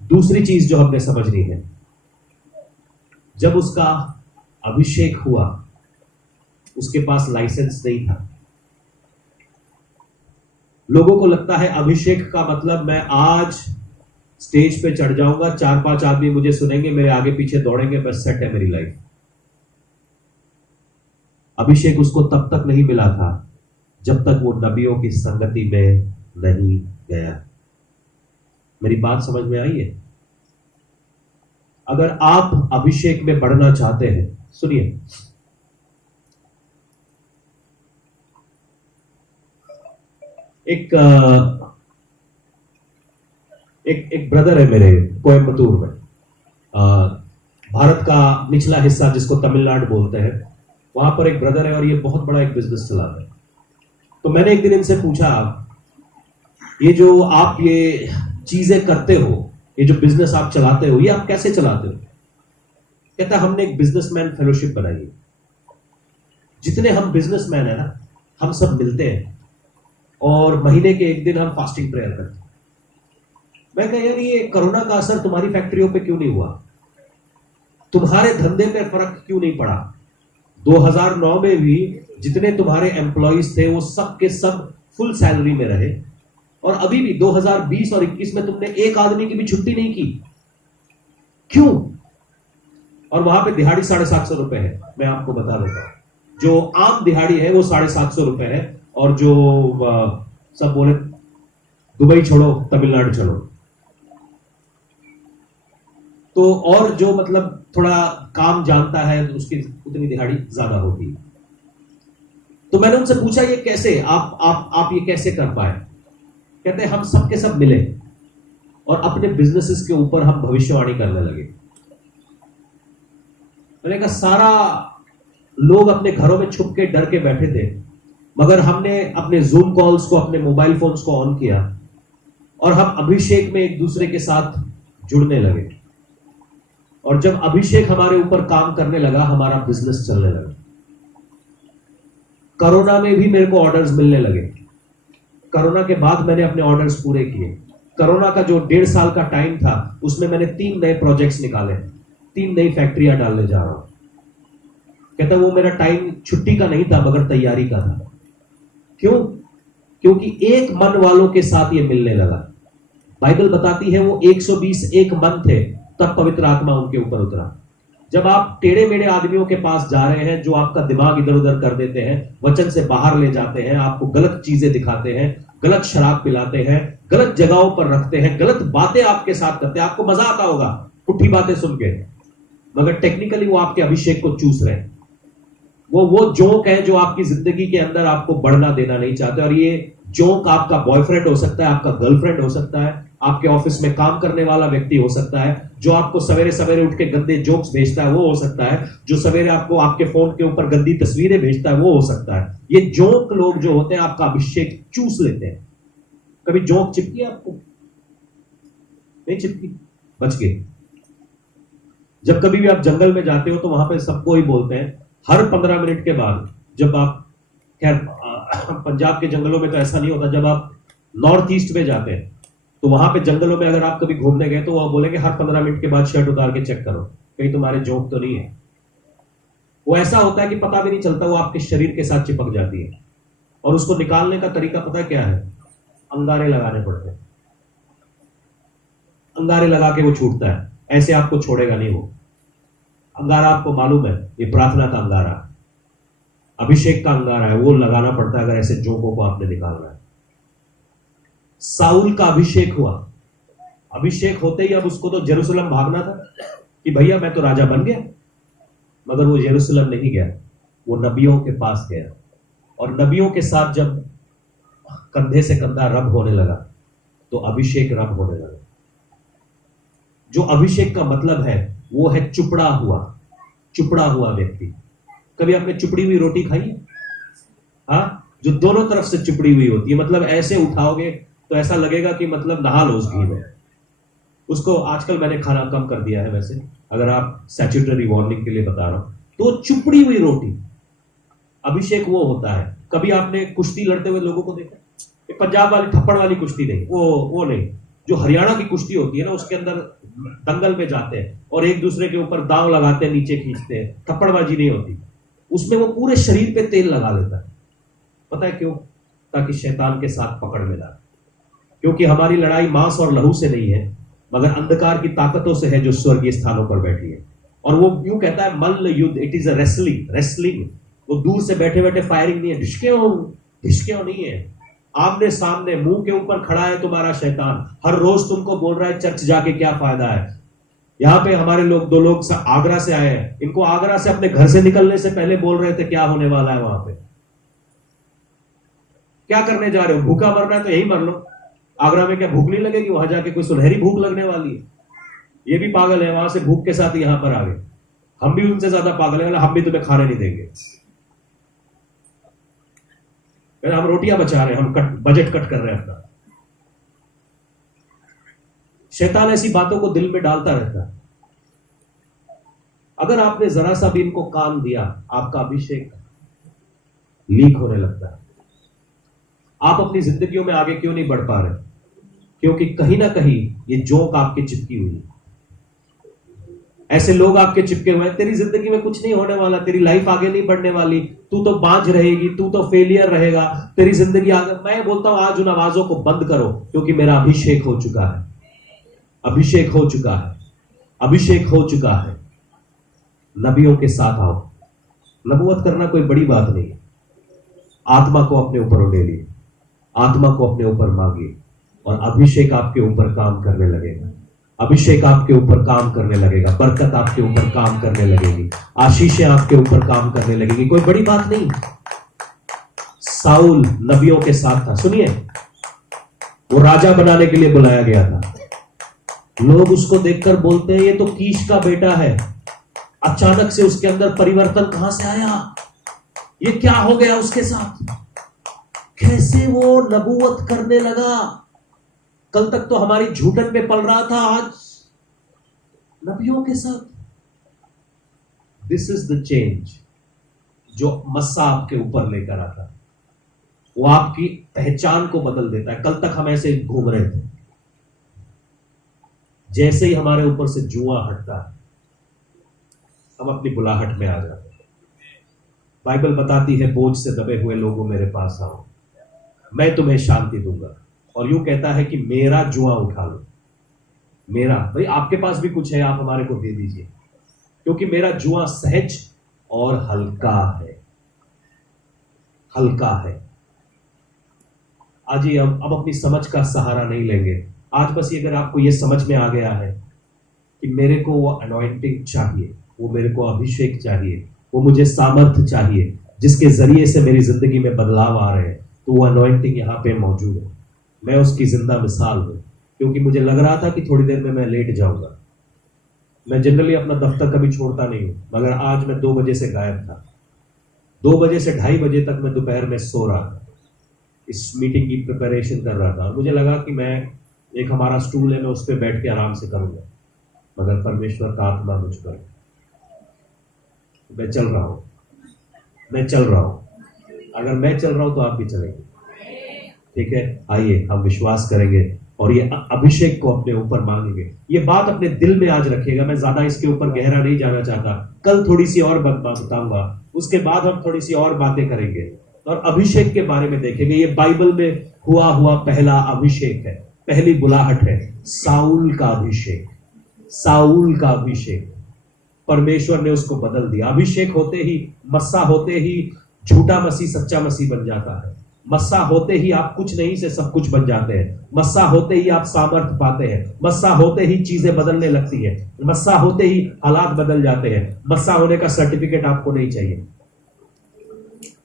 दूसरी चीज जो हमने समझनी है, जब उसका अभिषेक हुआ, उसके पास लाइसेंस नहीं था। लोगों को लगता है अभिषेक का मतलब मैं आज स्टेज पे चढ़ जाऊंगा, 4-5 आदमी मुझे सुनेंगे, मेरे आगे पीछे दौड़ेंगे, बस सेट है मेरी लाइफ। अभिषेक उसको तब तक नहीं मिला था जब तक वो नबियों की संगति में नहीं गया। मेरी बात समझ में आई है? अगर आप अभिषेक में बढ़ना चाहते हैं, सुनिए, एक ब्रदर है मेरे कोयम्बतूर में, भारत का निचला हिस्सा जिसको तमिलनाडु बोलते हैं, वहां पर एक ब्रदर है और ये बहुत बड़ा एक बिजनेस चलाता है। तो मैंने एक दिन इनसे पूछा, ये जो आप ये चीजें करते हो, ये जो बिजनेस आप चलाते हो, ये आप कैसे चलाते हो? कहता हमने एक बिजनेसमैन फेलोशिप बनाई है। जितने हम बिजनेसमैन है ना, हम सब मिलते हैं और महीने के एक दिन हम फास्टिंग प्रेयर करते हैं। मैं कहा यार, ये कोरोना का असर तुम्हारी फैक्ट्रियों पे क्यों नहीं हुआ? तुम्हारे धंधे पे फर्क क्यों नहीं पड़ा? 2009 में भी जितने तुम्हारे एम्प्लॉइज थे वो सब के सब फुल सैलरी में रहे, और अभी भी 2020 और 21 में तुमने एक आदमी की भी छुट्टी नहीं की। क्यों? और वहां पे दिहाड़ी 750 रुपए है। मैं आपको बता देता हूं, जो आम दिहाड़ी है वो 750 रुपए है, और जो सब बोले दुबई छोड़ो तमिलनाडु छोड़ो, तो और जो मतलब थोड़ा काम जानता है तो उसकी उतनी दिहाड़ी ज्यादा होती है। तो मैंने उनसे पूछा, ये कैसे आप ये कैसे कर पाए? कहते हैं हम सब के सब मिले और अपने बिजनेसेस के ऊपर हम भविष्यवाणी करने लगे। मैंने कहा सारा लोग अपने घरों में छुप के डर के बैठे थे, मगर हमने अपने जूम कॉल्स को, अपने मोबाइल फोन्स को ऑन किया और हम अभिषेक में एक दूसरे के साथ जुड़ने लगे। और जब अभिषेक हमारे ऊपर काम करने लगा, हमारा बिजनेस चलने लगा। कोरोना में भी मेरे को ऑर्डर्स मिलने लगे। कोरोना के बाद मैंने अपने ऑर्डर्स पूरे किए। कोरोना का जो 1.5 साल का टाइम था, उसमें मैंने 3 नए प्रोजेक्ट्स निकाले, 3 नई फैक्ट्रियां डालने जा रहा हूं। कहता वो मेरा टाइम छुट्टी का नहीं था, मगर तैयारी का था। क्यों? क्योंकि एक मन वालों के साथ ये मिलने लगा। बाइबल बताती है वो 120 एक मन थे, तब पवित्र आत्मा उनके ऊपर उतरा। जब आप टेढ़े मेढ़े आदमियों के पास जा रहे हैं, जो आपका दिमाग इधर उधर कर देते हैं, वचन से बाहर ले जाते हैं, आपको गलत चीजें दिखाते हैं, गलत शराब पिलाते हैं, गलत जगहों पर रखते हैं, गलत बातें आपके साथ करते हैं, आपको मजा आता होगा पुट्ठी बातें सुन के, मगर टेक्निकली वो आपके अभिषेक को चूस रहे हैं। वो जोक है जो आपकी जिंदगी के अंदर आपको बढ़ना देना नहीं चाहते। और ये जोक आपका बॉयफ्रेंड हो सकता है, आपका गर्लफ्रेंड हो सकता है, आपके ऑफिस में काम करने वाला व्यक्ति हो सकता है, जो आपको सवेरे सवेरे उठ के गंदे जोक्स भेजता है वो हो सकता है, जो सवेरे आपको आपके फोन के ऊपर गंदी तस्वीरें भेजता है वो हो सकता है। ये जोक लोग जो होते हैं आपका अभिषेक चूस लेते हैं। कभी जोक चिपकी आपको? नहीं चिपकी, बच गए। जब कभी भी आप जंगल में जाते हो तो वहां पे सबको ही बोलते हैं, हर 15 मिनट के बाद, जब आप, खैर पंजाब के जंगलों में तो ऐसा नहीं होता, जब आप नॉर्थ ईस्ट में जाते हैं तो वहां पे जंगलों में अगर आप कभी घूमने गए तो वो बोलेंगे हर 15 मिनट के बाद शर्ट उतार के चेक करो कहीं तुम्हारे जोक तो नहीं है। वो ऐसा होता है कि पता भी नहीं चलता, वो आपके शरीर के साथ चिपक जाती है। और उसको निकालने का तरीका पता क्या है? अंगारे लगाने पड़ते हैं। अंगारे लगा के वो छूटता है, ऐसे आपको छोड़ेगा नहीं वो। अंगारा आपको मालूम है, ये प्रार्थना का अंगारा, अभिषेक का अंगारा है, वो लगाना पड़ता है अगर ऐसे जोकों को आपने निकालना है। साउल का अभिषेक हुआ, अभिषेक होते ही अब उसको तो जेरूसलम भागना था कि भैया मैं तो राजा बन गया, मगर वो जेरूसलम नहीं गया, वो नबियों के पास गया। और नबियों के साथ जब कंधे से कंधा रब होने लगा तो अभिषेक रब होने लगा। जो अभिषेक का मतलब है वो है चुपड़ा हुआ व्यक्ति। कभी आपने चुपड़ी हुई रोटी खाई है? हाँ, जो दोनों तरफ से चुपड़ी हुई होती है, मतलब ऐसे उठाओगे तो ऐसा लगेगा कि मतलब नहा लो उस घी में। उसको आजकल मैंने खाना कम कर दिया है, वैसे अगर आप सैचुटरी वार्निंग के लिए बता रहा हूं, तो चुपड़ी हुई रोटी अभिषेक वो होता है। कभी आपने कुश्ती लड़ते हुए लोगों को देखा? पंजाब वाली थप्पड़ वाली कुश्ती नहीं, वो नहीं, जो हरियाणा की कुश्ती होती है ना, उसके अंदर दंगल में जाते हैं और एक दूसरे के ऊपर दांव लगाते हैं, नीचे खींचते हैं, थप्पड़बाजी नहीं होती, उसमें वो पूरे शरीर पे तेल लगा लेता है। पता है क्यों? ताकि शैतान के साथ पकड़ में लाए। क्योंकि हमारी लड़ाई मांस और लहू से नहीं है, मगर अंधकार की ताकतों से है जो स्वर्गीय स्थानों पर बैठी है। और वो यूं कहता है मल्ल युद्ध, इट इज अ रेसलिंग। वो दूर से बैठे बैठे फायरिंग नहीं है, ढिशके नहीं है, आमने सामने मुंह के ऊपर खड़ा है तुम्हारा शैतान। हर रोज तुमको बोल रहा है चर्च जाके क्या फायदा है। यहां पे हमारे लोग, 2 लोग आगरा से आए हैं, इनको आगरा से अपने घर से निकलने से पहले बोल रहे थे क्या होने वाला है वहां पे, क्या करने जा रहे हो, भूखा मरना है तो यही मर लो। आगरा में क्या भूख नहीं लगेगी? वहां जाके कोई सुनहरी भूख लगने वाली है? ये भी पागल है, वहां से भूख के साथ यहां पर आ गए। हम भी उनसे ज्यादा पागल है, हम भी तुम्हें खाने नहीं देंगे। हम रोटियां बचा रहे हैं, हम बजट कट कर रहे हैं अपना। शैतान ऐसी बातों को दिल में डालता रहता है। अगर आपने जरा सा भी इनको कान दिया, आपका अभिषेक लीक होने लगता है। आप अपनी जिंदगियों में आगे क्यों नहीं बढ़ पा रहे? क्योंकि कहीं ना कहीं ये जोक आपके चिपकी हुई है। ऐसे लोग आपके चिपके हुए हैं, तेरी जिंदगी में कुछ नहीं होने वाला, तेरी लाइफ आगे नहीं बढ़ने वाली, तू तो बांझ रहेगी, तू तो फेलियर रहेगा, तेरी जिंदगी आगे। मैं बोलता हूं आज उन आवाजों को बंद करो, क्योंकि मेरा अभिषेक हो चुका है, अभिषेक हो चुका है, अभिषेक हो चुका है। नबियों के साथ आओ। नबूवत करना कोई बड़ी बात नहीं है। आत्मा को अपने ऊपर ले लिए, आत्मा को अपने ऊपर मांगिए और अभिषेक आपके ऊपर काम करने लगेगा। अभिषेक आपके ऊपर काम करने लगेगा, बरकत आपके ऊपर काम करने लगेगी, आशीषें आपके ऊपर काम करने लगेगी। कोई बड़ी बात नहीं। साउल नबियों के साथ था। सुनिए, वो राजा बनाने के लिए बुलाया गया था। लोग उसको देखकर बोलते हैं ये तो कीश का बेटा है। अचानक से उसके अंदर परिवर्तन कहां से आया? ये क्या हो गया उसके साथ? कैसे वो नबूवत करने लगा? कल तक तो हमारी झूठन में पल रहा था, आज नबियों के साथ। दिस इज द चेंज जो मस्सा आपके ऊपर लेकर आता है। वो आपकी पहचान को बदल देता है। कल तक हम ऐसे घूम रहे थे, जैसे ही हमारे ऊपर से जुआ हटता है, हम अपनी बुलाहट में आ जाते हैं। बाइबल बताती है बोझ से दबे हुए लोगों मेरे पास आओ, मैं तुम्हें शांति दूंगा। और यूं कहता है कि मेरा जुआ उठा लो। मेरा, भाई आपके पास भी कुछ है, आप हमारे को दे दीजिए, क्योंकि मेरा जुआ सहज और हल्का है, हल्का है। आज ही अब अपनी समझ का सहारा नहीं लेंगे। आज बस अगर आपको यह समझ में आ गया है कि मेरे को वो अनॉइंटिंग चाहिए, वो मेरे को अभिषेक चाहिए, वो मुझे सामर्थ्य चाहिए जिसके जरिए से मेरी जिंदगी में बदलाव आ रहे हैं, तो वो अनॉइंटिंग यहां पे मौजूद है। मैं उसकी जिंदा मिसाल हूं। क्योंकि मुझे लग रहा था कि थोड़ी देर में मैं लेट जाऊंगा। मैं जनरली अपना दफ्तर कभी छोड़ता नहीं हूं, मगर आज मैं 2 बजे से गायब था। 2 बजे से 2:30 बजे तक मैं दोपहर में सो रहा था, इस मीटिंग की प्रिपरेशन कर रहा था। और मुझे लगा कि मैं, एक हमारा स्टूल है, मैं उस पर बैठ के आराम से करूंगा, मगर परमेश्वर का आत्मा मुझ पर, मैं चल रहा हूं, मैं चल रहा हूं। अगर मैं चल रहा हूं तो आप भी चलेंगे। ठीक है, आइए हम विश्वास करेंगे और ये अभिषेक को अपने ऊपर मांगेंगे। ये बात अपने दिल में आज रखिएगा। मैं ज्यादा इसके ऊपर गहरा नहीं जाना चाहता। कल थोड़ी सी और बात बताऊंगा, उसके बाद हम थोड़ी सी और बातें करेंगे और अभिषेक के बारे में देखेंगे। ये बाइबल में हुआ पहला अभिषेक है, पहली बुलाहट है, साउल का अभिषेक। साउल का अभिषेक, परमेश्वर ने उसको बदल दिया। अभिषेक होते ही, मस्सा होते ही झूठा मसीह सच्चा मसीह बन जाता है। मस्सा होते ही आप कुछ नहीं से सब कुछ बन जाते हैं। मस्सा होते ही आप सामर्थ्य पाते हैं। मस्सा होते ही चीजें बदलने लगती हैं। मस्सा होते ही हालात बदल जाते हैं। मस्सा होने का सर्टिफिकेट आपको नहीं चाहिए।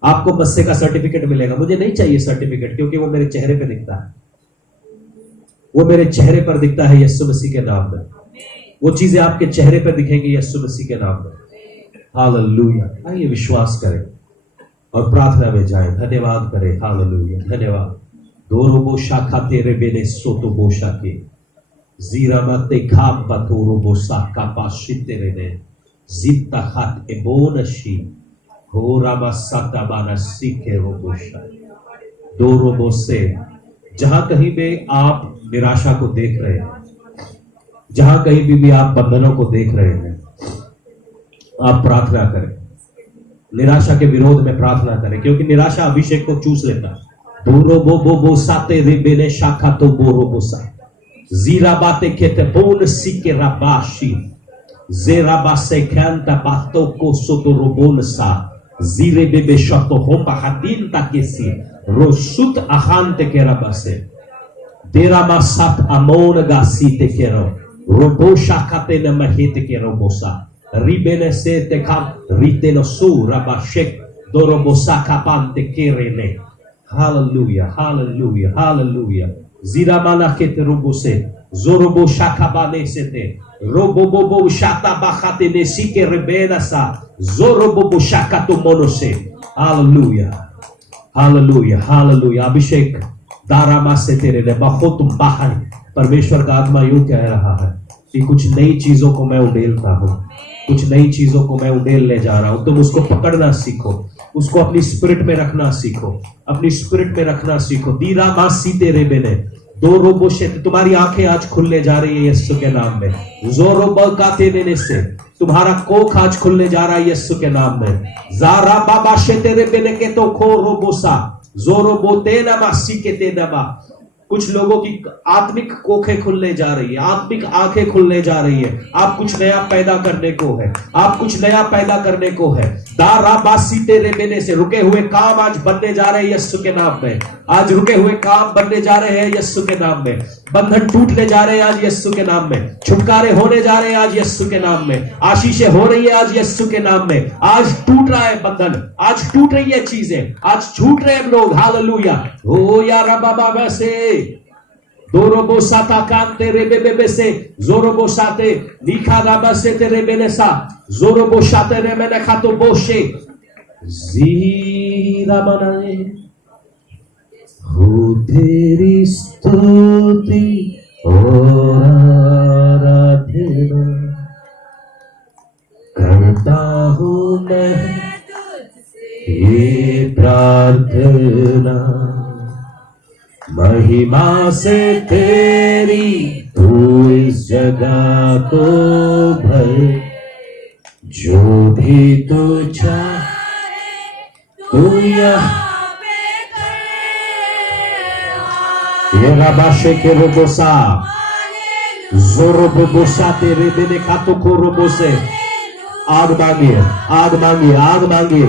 आपको मस्से का सर्टिफिकेट मिलेगा, मुझे नहीं चाहिए सर्टिफिकेट, क्योंकि वो मेरे चेहरे पे दिखता है। वो मेरे चेहरे पर दिखता है यीशु मसीह के नाम में। वो चीजें आपके चेहरे पर दिखेंगी यीशु मसीह के नाम में। हालेलुया। आइए विश्वास करें और प्रार्थना में जाएं। धन्यवाद करें। हालेलुया, धन्यवाद। दोरो बोशा खाते रे बेने सोतो बोशा के जीरा मते खाम बतोरो बोशा का पाशिते रे ने जित्ता खात एबोनशी हो रामा साता बाना सीखे रो बोशा दोरो बोसे। जहां कहीं पे आप निराशा को देख रहे हैं, जहां कहीं भी आप बंधनों को देख रहे हैं, आप प्रार्थना करें, निराशा के विरोध में प्रार्थना करें, क्योंकि निराशा अभिषेक को चूस लेता है। बोरो बो बो बो साते रिबेने शाखा तो बोरो बो सा जीरा बाते केते बोन सिके राबाशी जेरा बासे कैंता बातो को सोतो रोबोन सा जीरे बेबे शतो हो पहातीन ताकेसी रोशुत अहांते के राबासे देरा मासात अमोन गासी ते केरो रोबो शाखाते न महिते के रोबोसा रिबेने से ते काम रिते no su rabashek dorobosa kapante kerene. Hallelujah, hallelujah, hallelujah. Ziramana kete robose, zorobo shakabane sete, robobobo shatabachate nesike rebenasa, zorobobo shakato monose. Hallelujah, hallelujah, hallelujah. अभिषेक दारामा से तेरे ने बहुतुम बाहर परमेश्वर का आत्मा यूं कह रहा है कि कुछ नई चीजों को मैं उड़ेलता हूं, कुछ नई चीजों को मैं उड़ेलने जा रहा हूं। तुम उसको पकड़ना सीखो, उसको अपनी स्पिरिट में रखना सीखो, अपनी स्पिरिट में रखना सीखो। दीरा मासी तेरे बेने दो रोबो से तुम्हारी आंखें आज खुलने जा रही है यीशु के नाम में। जोरो बकाते देने से तुम्हारा कोख आज खुलने जा रहा है यीशु के नाम में। जारा बाबा से तेरे बेने के तो खो रोबोसा जोरो बोते ना मासी के ते नमा। कुछ लोगों की आत्मिक कोखें खुलने जा रही है, आत्मिक आंखें खुलने जा रही है। आप कुछ नया पैदा करने को है, आप कुछ नया पैदा करने को है। दारा बासी तेरे बेने से रुके हुए काम आज बनने जा रहे हैं यीशु के नाम में। आज रुके हुए काम बनने जा रहे हैं यीशु के नाम में। बंधन टूटने जा रहे हैं आज यीशु के नाम में। छुटकारे होने जा रहे हैं आज यीशु के नाम में। आशीषें हो रही है आज यीशु के नाम में। आज टूट रहा है बंधन, आज टूट रही है चीजें, आज छूट रहे हैं लोग। हालेलुया। ओ यार बाबा वैसे दोरोबो साता कान तेरे बेबे से जोरोबो साते निखा राबा से तेरे बेने सा जोरोबो साते रे मैंने खातो बोशे जीरा मनाए हो तेरी स्तुति और आराधना करता हूँ मैं ये प्रार्थना महिमा से तेरी तू इस जगह को भर जो भी तू चाहे तू यहाँ ये राबाशे के रोबोसा जोरोबोसा तेरे बेने खातो को रोबोसे आग मांगिए, आग मांगिए, आग मांगिए,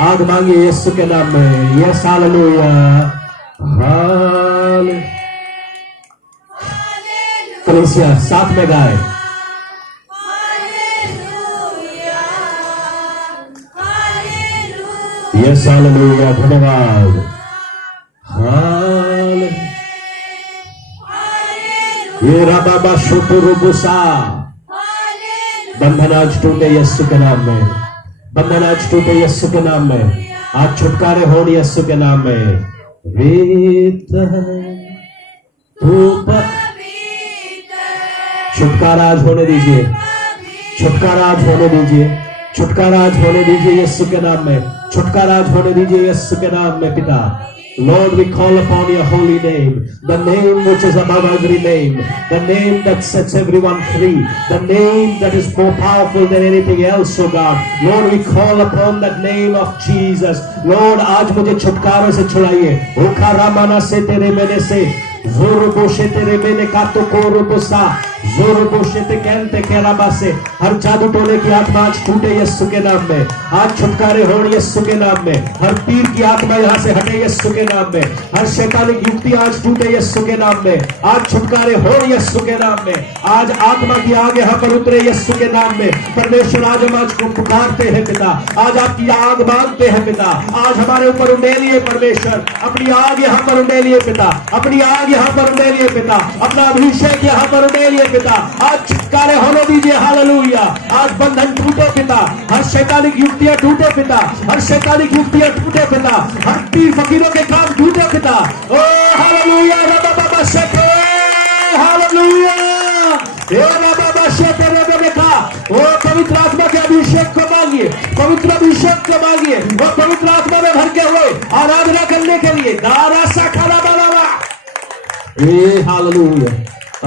आग मांगिए यीशु के नाम में। यस हालेलुया, कलीसिया साथ में गाए। यस हालेलुया, धन्यवाद। ये राबा शोटोरोबोसा बंधन आज टूटे यीशु के नाम में, बंधन आज टूटे यीशु के नाम में। आज छुटकारे हो यीशु के नाम में। छुटकारा आज होने दीजिए, छुटकारा आज होने दीजिए, छुटकारा आज होने दीजिए यीशु के नाम में। छुटकारा आज होने दीजिए यीशु के नाम में। पिता Lord, we call upon your holy name, the name which is above every name, the name that sets everyone free, the name that is more powerful than anything else, oh God. Lord, we call upon that name of Jesus. Lord, आज मुझे छुटकारे से छुड़ाइए। ओखा रामाना से तेरे मैंने से जोर बोशे तेरे मैंने का तो कोरो बोसा जोर बोशे ते कहते केराबा से हर जादू टोले की आत्मा आज टूटे यीशु के नाम में। आज छुटकारे हो यीशु के नाम में। हर पीर की आत्मा यहाँ से हटे यीशु के नाम में। हर शैतानिक युक्ति आज टूटे यीशु के नाम में। आज छुटकारे हो यीशु के नाम में। आज आत्मा की आग यहाँ पर उतरे यीशु के नाम में। परमेश्वर आज हम आज को पुकारते हैं पिता, आज आपकी आग मांगते हैं पिता। आज हमारे ऊपर उंडेलिए परमेश्वर, अपनी आग यहाँ पर उंडेलिए पिता, अपनी आग यहाँ पर उंडेलिए पिता, अपना अभिषेक यहाँ पर उंडेलिए पिता। आज छुटकारे होने दीजिए। हालेलुया। आज बंधन टूटे पिता, हर शैतानिक युक्तियां टूटे पिता, हर शैतानिक युक्तियां टूटे पिता, हर पीर फकीरों के काम टूटे पिता। ओ हालेलुया। रबा बाबा शेते हालेलुया। ए रबा बाबा शेते रबा देखा। ओ पवित्र आत्मा के अभिषेक को मांगिए, पवित्र अभिषेक को मांगिए। वो पवित्र आत्मा में भर के हुए आराधना करने के लिए दारा सा खाला बाला ये हालेलुया।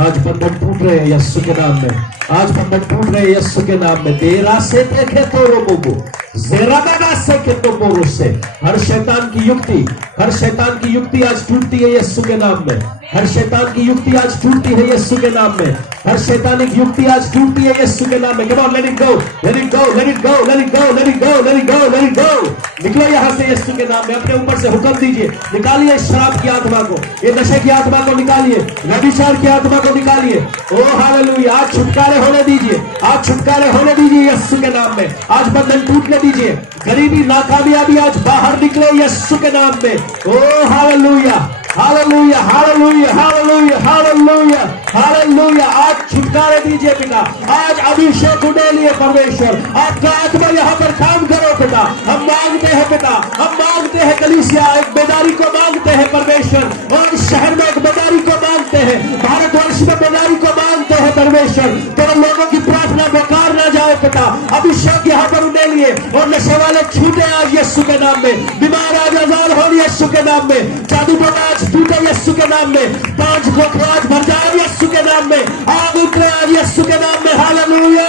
आज बंधन टूट रहे हैं यीशु के नाम में। आज बंधन टूट रहे हैं यीशु के नाम में। तेरा से देखे तो रोबो ज़ेराबादा से के तो बोरो से हर शैतान की युक्ति, हर शैतान की युक्ति आज टूटती है यीशु के नाम में। हर शैतान की युक्ति आज टूटती है यीशु के नाम में। हर शैतानिक युक्ति आज टूटती है यीशु के नाम में। Come on, let it go, let it go, let it go, let it go, let it go, let it go, let it go. निकलो यहां से यीशु के नाम में। अपने ऊपर से हुक्म दीजिए, निकालिए शराब की आत्मा को, ये नशे की आत्मा को निकालिए, व्यभिचार की आत्मा को निकालिए। ओ हालेलुया। आज छुटकारे होने दीजिए, आज छुटकारे होने दीजिए यीशु के नाम में। आज बंधन टूटने दीजिए। गरीबी, नाकामयाबी आज बाहर निकले यीशु के नाम में। ओ hallelujah, hallelujah, hallelujah, hallelujah, hallelujah, hallelujah. आज छुटकारे दीजिए पिता। आज अभिषेक उड़ेलिए परमेश्वर। आपका आत्मा यहाँ पर काम करो पिता। हम मांगते हैं पिता, हम मांगते हैं कलीसिया एक बेदारी को मांगते हैं परमेश्वर। और शहर में एक बेदारी को मांगते हैं, भारतवर्ष में बेदारी को मांगते हैं परमेश्वर। तेरे लोगों की प्रार्थना बेकार ना जाए पिता। अभिषेक यहाँ पर उड़ेलिए और नशे वाले छूटे आज यीशु के नाम में। बीमार आज आजाद हो यीशु के नाम में। जादू टोना आज टूटे यीशु के नाम में। पांच खोखले आज भर जाए यीशु के नाम में। आग उतरे आज यीशु के नाम में। हालेलुया।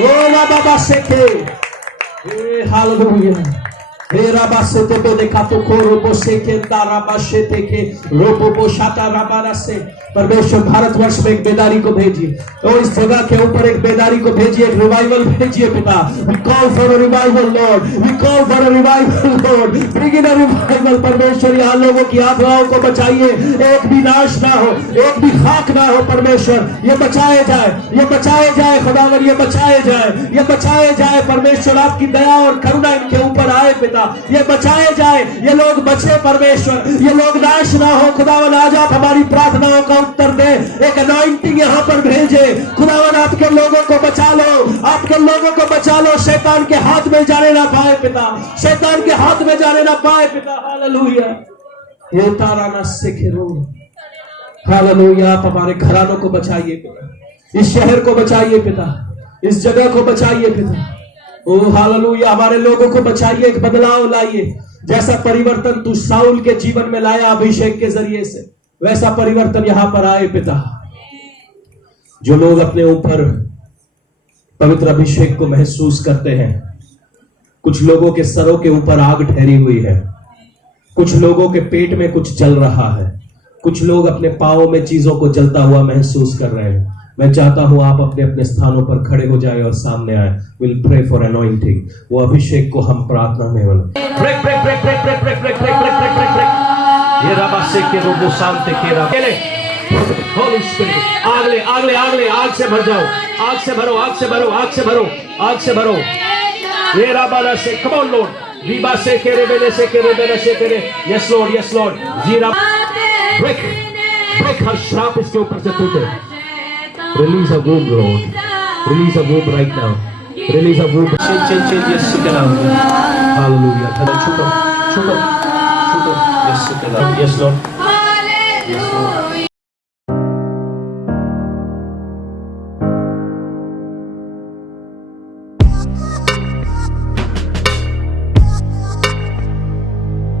ओ ला बाबा सेके, हालेलुया। मेरा बासे ते पे देखा तो को रोबो से के तारा बासे ते के रोबो बो शाता राबारा से। परमेश्वर भारतवर्ष में एक बेदारी को भेजिए और इस जगह के ऊपर एक बेदारी को भेजिए, एक रिवाइवल भेजिए पिता। We call for a revival Lord, we call for a revival Lord, bring in a revival. परमेश्वर यहाँ लोगों की आत्माओं को बचाइए, एक भी नाश ना हो, एक भी खाक ना हो परमेश्वर। ये बचाए जाए, ये बचाए जाए खुदावर, ये बचाए जाए, ये बचाए जाए परमेश्वर। आपकी दया और करुणा इनके ऊपर आए पिता। ये बचाए जाए, ये लोग बचे परमेश्वर, ये लोग नाश ना हो खुदावन। आज आप हमारी प्रार्थनाओं का उत्तर दे, एक अनॉइंटिंग यहाँ पर भेजे खुदावन। आपके लोगों को बचा लो, आपके लोगों को बचा लो। शैतान के हाथ में जाने ना पाए पिता, शैतान के हाथ में जाने ना पाए पिता। हालेलुया। ये तारा ना सिखरो, हालेलुया। आप हमारे घरानों को बचाइए पिता, इस शहर को बचाइए पिता, इस जगह को बचाइए पिता। ओ हालेलुया। हमारे लोगों को बचाइए, एक बदलाव लाइए। जैसा परिवर्तन तू साउल के जीवन में लाया अभिषेक के जरिए से, वैसा परिवर्तन यहां पर आए पिता। जो लोग अपने ऊपर पवित्र अभिषेक को महसूस करते हैं, कुछ लोगों के सरों के ऊपर आग ठहरी हुई है, कुछ लोगों के पेट में कुछ जल रहा है, कुछ लोग अपने पांवों में चीजों को जलता हुआ महसूस कर रहे हैं। मैं चाहता हूं आप अपने अपने स्थानों पर खड़े हो जाए और सामने आए। Will pray for anointing. वो अभिषेक को हम प्रार्थना में break break break break break break break break break break break break. ये रबा से के रोबो शांति के रबा ले होली स्पिरिट। आग ले, आग ले, आग ले, आग से भर जाओ, आग से भरो, आग से भरो, आग से भरो, आग से भरो। ये रबा से कम ऑन लॉर्ड। रीबा से के रेबेले से के रेबेले से के रे। Yes Lord, yes Lord. जीरा ब्रेक ब्रेक। हर श्राप इसके ऊपर से टूटे। Release a womb, Lord. Release a womb right now. Release a womb. Change, yes, hallelujah. Yes, Lord. Yes, Lord.